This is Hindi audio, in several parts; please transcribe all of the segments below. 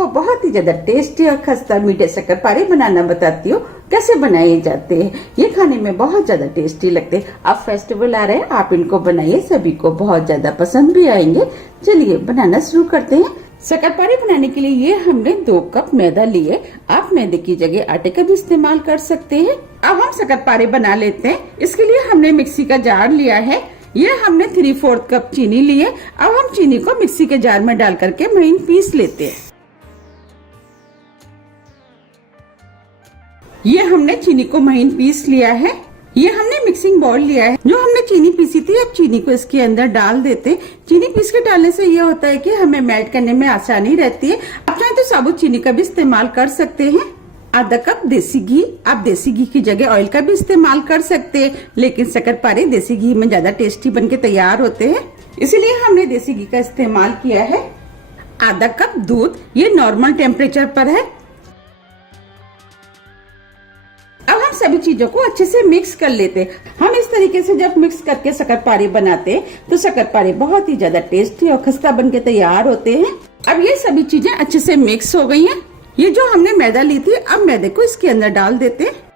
आपको बहुत ही ज्यादा टेस्टी और खस्ता मीठे शक्करपारे बनाना बताती हूँ कैसे बनाए जाते हैं। ये खाने में बहुत ज्यादा टेस्टी लगते हैं। अब फेस्टिवल आ रहे हैं, आप इनको बनाइए, सभी को बहुत ज्यादा पसंद भी आएंगे। चलिए बनाना शुरू करते हैं। शक्करपारे बनाने के लिए ये हमने 2 कप मैदा लिए। आप मैदे की जगह आटे का भी इस्तेमाल कर सकते हैं। अब हम शक्करपारे बना लेते हैं। इसके लिए हमने मिक्सी का जार लिया है। ये हमने 3/4 कप चीनी लिए। अब हम चीनी को मिक्सी के जार में डाल करके महीन पीस लेते हैं। ये हमने चीनी को महीन पीस लिया है। ये हमने मिक्सिंग बाउल लिया है। जो हमने चीनी पीसी थी, अब चीनी को इसके अंदर डाल देते हैं। चीनी पीस के डालने से ये होता है कि हमें मेल्ट करने में आसानी रहती है। आप चाहे तो साबुत चीनी का भी इस्तेमाल कर सकते हैं। आधा कप देसी घी। आप देसी घी की जगह ऑयल का भी इस्तेमाल कर सकते हैं, लेकिन शक्करपारे देसी घी में ज्यादा टेस्टी बनके तैयार होते हैं, इसीलिए हमने देसी घी का इस्तेमाल किया है। आधा कप दूध। ये नॉर्मल टेम्परेचर पर है। अब हम सभी चीजों को अच्छे से मिक्स कर लेते हैं। हम इस तरीके से जब मिक्स करके शक्करपारे बनाते हैं तो शक्करपारे बहुत ही ज्यादा टेस्टी और खस्ता बनके तैयार होते हैं। अब ये सभी चीजें अच्छे से मिक्स हो गई हैं। ये जो हमने मैदा ली थी, अब मैदे को इसके अंदर डाल देते हैं।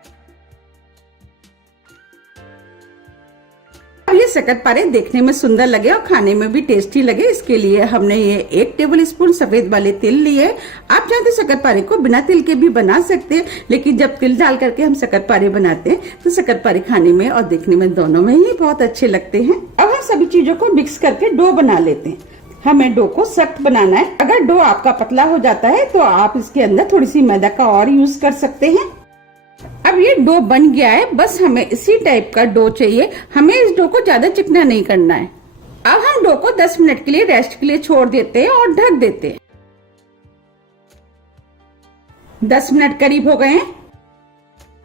अब ये शक्करपारे देखने में सुंदर लगे और खाने में भी टेस्टी लगे, इसके लिए हमने ये 1 टेबल स्पून सफेद वाले तिल लिए। आप चाहे तो शक्करपारे को बिना तिल के भी बना सकते हैं, लेकिन जब तिल डाल करके हम शक्करपारे बनाते हैं तो शक्करपारे खाने में और देखने में दोनों में ही बहुत अच्छे लगते हैं। अब हम सभी चीजों को मिक्स करके डो बना लेते हैं। हमें डो को सख्त बनाना है। अगर डो आपका पतला हो जाता है तो आप इसके अंदर थोड़ी सी मैदा का और यूज कर सकते हैं। अब ये डो बन गया है, बस हमें इसी टाइप का डो चाहिए। हमें इस डो को ज्यादा चिकना नहीं करना है। अब हम डो को 10 मिनट के लिए रेस्ट के लिए छोड़ देते हैं और ढक देते हैं। 10 मिनट करीब हो गए हैं।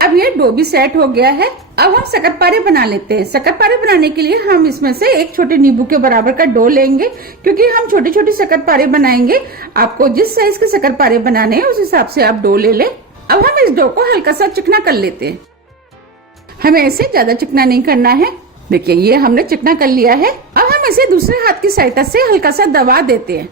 अब ये डो भी सेट हो गया है। अब हम शक्करपारे बना लेते हैं। शक्करपारे बनाने के लिए हम इसमें से 1 छोटे नींबू के बराबर का डो लेंगे, क्योंकि हम छोटे छोटे शक्करपारे बनाएंगे। आपको जिस साइज के शक्करपारे बनाने हैं उस हिसाब से आप डो ले लें। अब हम इस डो को हल्का सा चिकना कर लेते हैं। हमें इसे ज्यादा चिकना नहीं करना है। देखिए ये हमने चिकना कर लिया है। अब हम इसे दूसरे हाथ की सहायता से हल्का सा दबा देते हैं।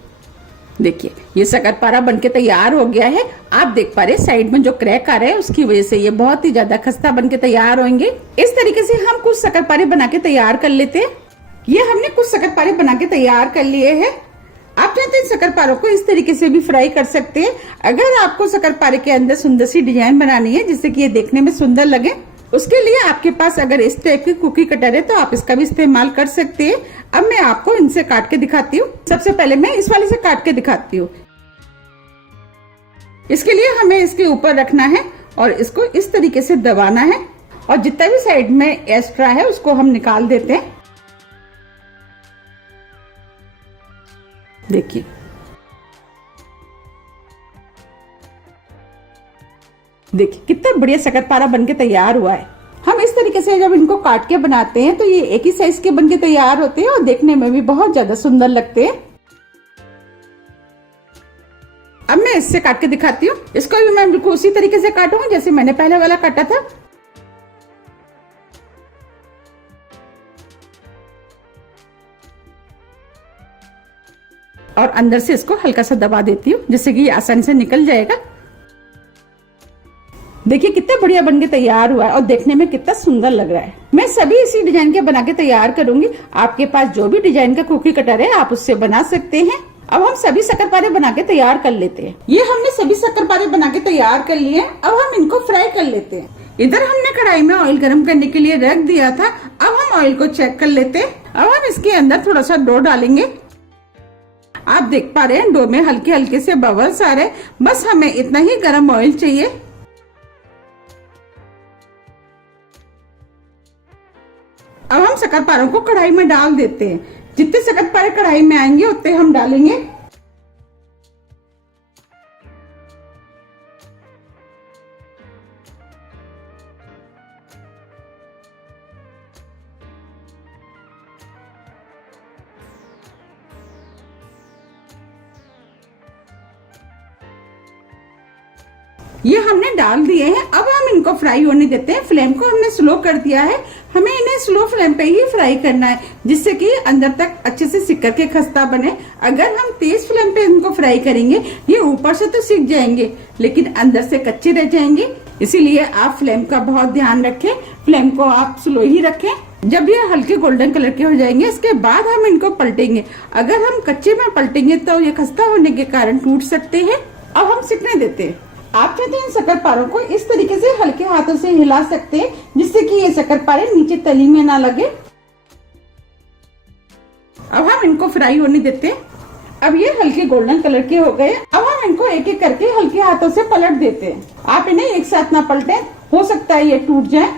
देखिए ये शक्करपारा बनके तैयार हो गया है। आप देख पा रहे साइड में जो क्रैक आ रहे हैं, उसकी वजह से ये बहुत ही ज्यादा खस्ता बनके तैयार होंगे। इस तरीके से हम कुछ शक्करपारे बना के तैयार कर लेते हैं। ये हमने कुछ शक्करपारे बना के तैयार कर लिए हैं। आप चाहे तो इन शक्करपारों को इस तरीके से भी फ्राई कर सकते हैं। अगर आपको शक्करपारे के अंदर सुंदर सी डिजाइन बनानी है जिससे कि ये देखने में सुंदर लगे, उसके लिए आपके पास अगर इस टाइप की कुकी कटर है तो आप इसका भी इस्तेमाल कर सकते हैं। अब मैं आपको इनसे काट के दिखाती हूँ। सबसे पहले मैं इस वाले से काट के दिखाती हूँ। इसके लिए हमें इसके ऊपर रखना है और इसको इस तरीके से दबाना है, और जितना भी साइड में एक्स्ट्रा है उसको हम निकाल देते हैं। देखिए देखिए कितना बढ़िया शक्करपारा बनके तैयार हुआ है। हम इस तरीके से जब इनको काट के बनाते हैं तो ये एक ही साइज के बनके तैयार होते हैं और देखने में भी बहुत ज्यादा सुंदर लगते हैं। अब मैं इससे काट के दिखाती हूँ। इसको भी मैं बिल्कुल उसी तरीके से काटूंगी जैसे मैंने पहले वाला काटा था। और अंदर से इसको हल्का सा दबा देती हूँ जिससे कि ये आसानी से निकल जाएगा। देखिए कितना बढ़िया बनके तैयार हुआ है और देखने में कितना सुंदर लग रहा है। मैं सभी इसी डिजाइन के बना के तैयार करूंगी। आपके पास जो भी डिजाइन का कुकी कटर है आप उससे बना सकते हैं। अब हम सभी शक्करपारे बना के तैयार कर लेते हैं। ये हमने सभी शक्करपारे बना के तैयार कर लिए। अब हम इनको फ्राई कर लेते हैं। इधर हमने कढ़ाई में ऑयल गर्म करने के लिए रख दिया था। अब हम ऑयल को चेक कर लेते हैं। अब हम इसके अंदर थोड़ा सा डो डालेंगे। आप देख पा रहे हैं डो में हल्के हल्के से बबल्स आ रहे हैं। बस हमें इतना ही गर्म ऑयल चाहिए। अब हम शक्करपारों को कढ़ाई में डाल देते हैं। जितने शक्करपारे कढ़ाई में आएंगे उतने हम डालेंगे। ये हमने डाल दिए हैं। अब हम इनको फ्राई होने देते हैं। फ्लेम को हमने स्लो कर दिया है। हमें इन्हें स्लो फ्लेम पे ही फ्राई करना है, जिससे कि अंदर तक अच्छे से सिक करके खस्ता बने। अगर हम तेज फ्लेम पे इनको फ्राई करेंगे, ये ऊपर से तो सिक जाएंगे लेकिन अंदर से कच्चे रह जाएंगे। इसीलिए आप फ्लेम का बहुत ध्यान रखें। फ्लेम को आप स्लो ही रखें। जब ये हल्के गोल्डन कलर के हो जाएंगे, इसके बाद हम इनको पलटेंगे। अगर हम कच्चे में पलटेंगे तो ये खस्ता होने के कारण टूट सकते हैं। अब हम सिकने देते हैं। आप चाहते हैं शक्करपारों को इस तरीके से हल्के हाथों से हिला सकते हैं, जिससे कि ये शक्करपारे नीचे तली में ना लगे। अब हम इनको फ्राई होने देते हैं। अब ये हल्के गोल्डन कलर के हो गए। अब हम इनको एक एक करके हल्के हाथों से पलट देते हैं। आप इन्हें एक साथ ना पलटें, हो सकता है ये टूट जाए।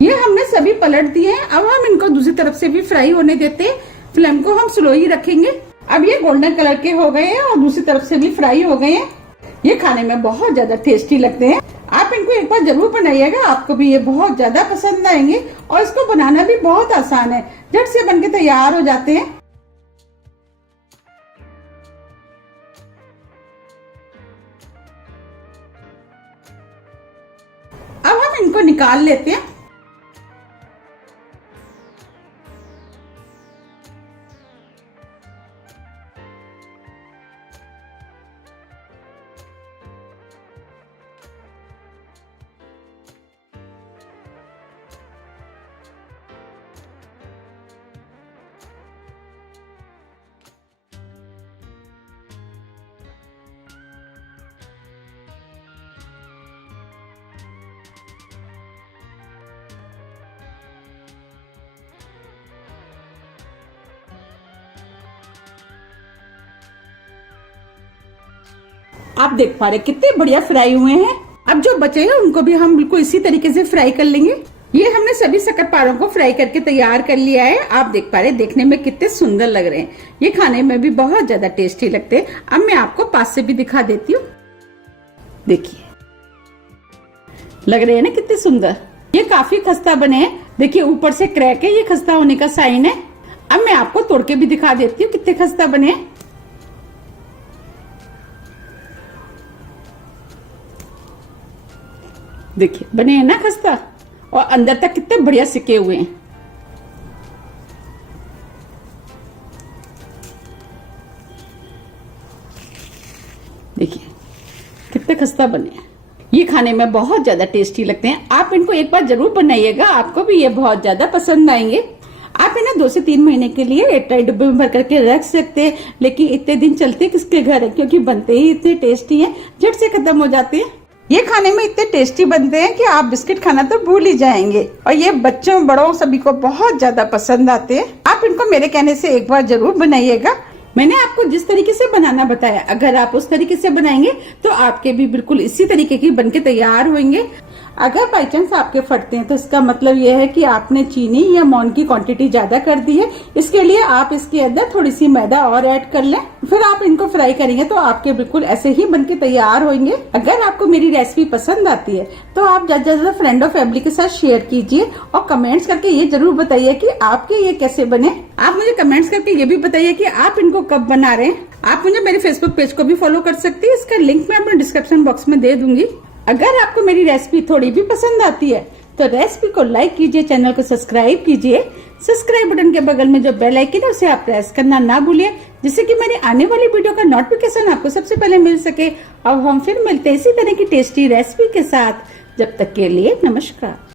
ये हमने सभी पलट दिए हैं। अब हम इनको दूसरी तरफ से भी फ्राई होने देते हैं। फ्लेम को हम स्लो ही रखेंगे। अब ये गोल्डन कलर के हो गए हैं और दूसरी तरफ से भी फ्राई हो गए हैं। ये खाने में बहुत ज्यादा टेस्टी लगते हैं। आप इनको एक बार जरूर बनाइएगा, आपको भी ये बहुत ज्यादा पसंद आएंगे। और इसको बनाना भी बहुत आसान है, झट से बनके तैयार हो जाते हैं। अब हम इनको निकाल लेते हैं। आप देख पा रहे कितने बढ़िया फ्राई हुए हैं। अब जो बचे हैं उनको भी हम बिल्कुल इसी तरीके से फ्राई कर लेंगे। ये हमने सभी शक्करपारों को फ्राई करके तैयार कर लिया है। आप देख पा रहे देखने में कितने सुंदर लग रहे हैं। ये खाने में भी बहुत ज्यादा टेस्टी लगते हैं। अब मैं आपको पास से भी दिखा देती हूँ। देखिए लग रहे हैं ना कितने सुंदर। ये काफी खस्ता बने हैं। देखिए ऊपर से क्रैक है, ये खस्ता होने का साइन है। अब मैं आपको तोड़ के भी दिखा देती हूँ कितने खस्ता बने हैं। देखिए बने हैं ना खस्ता, और अंदर तक कितने बढ़िया सिके हुए हैं। देखिए कितने खस्ता बने हैं। ये खाने में बहुत ज्यादा टेस्टी लगते हैं। आप इनको एक बार जरूर बनाइएगा, आपको भी ये बहुत ज्यादा पसंद आएंगे। आप इन्हें 2 से 3 महीने के लिए एयरटाइट डिब्बे में भर करके रख सकते हैं। लेकिन इतने दिन चलते किसके घर है, क्योंकि बनते ही इतने टेस्टी हैं, झट से खत्म हो जाते हैं। ये खाने में इतने टेस्टी बनते हैं कि आप बिस्किट खाना तो भूल ही जाएंगे। और ये बच्चों बड़ों सभी को बहुत ज्यादा पसंद आते हैं। आप इनको मेरे कहने से एक बार जरूर बनाइएगा। मैंने आपको जिस तरीके से बनाना बताया, अगर आप उस तरीके से बनाएंगे तो आपके भी बिल्कुल इसी तरीके की बनके तैयार होंगे। अगर बाई चांस आपके फटते हैं तो इसका मतलब यह है कि आपने चीनी या मोन की क्वांटिटी ज्यादा कर दी है। इसके लिए आप इसके अंदर थोड़ी सी मैदा और ऐड कर लें, फिर आप इनको फ्राई करेंगे तो आपके बिल्कुल ऐसे ही बनके तैयार होंगे। अगर आपको मेरी रेसिपी पसंद आती है तो आप ज्यादा से ज्यादा फ्रेंड और फैमिली के साथ शेयर कीजिए और कमेंट्स करके ये जरूर बताइए कि आपके ये कैसे बने। आप मुझे कमेंट्स करके ये भी बताइए कि आप इनको कब बना रहे हैं। आप मुझे मेरे फेसबुक पेज को भी फॉलो कर सकती है, इसका लिंक मैं अपने डिस्क्रिप्शन बॉक्स में दे दूंगी। अगर आपको मेरी रेसिपी थोड़ी भी पसंद आती है तो रेसिपी को लाइक कीजिए, चैनल को सब्सक्राइब कीजिए। सब्सक्राइब बटन के बगल में जो बेल आइकन है उसे आप प्रेस करना ना भूलिए, जिससे कि मेरी आने वाली वीडियो का नोटिफिकेशन आपको सबसे पहले मिल सके। अब हम फिर मिलते हैं इसी तरह की टेस्टी रेसिपी के साथ। जब तक के लिए नमस्कार।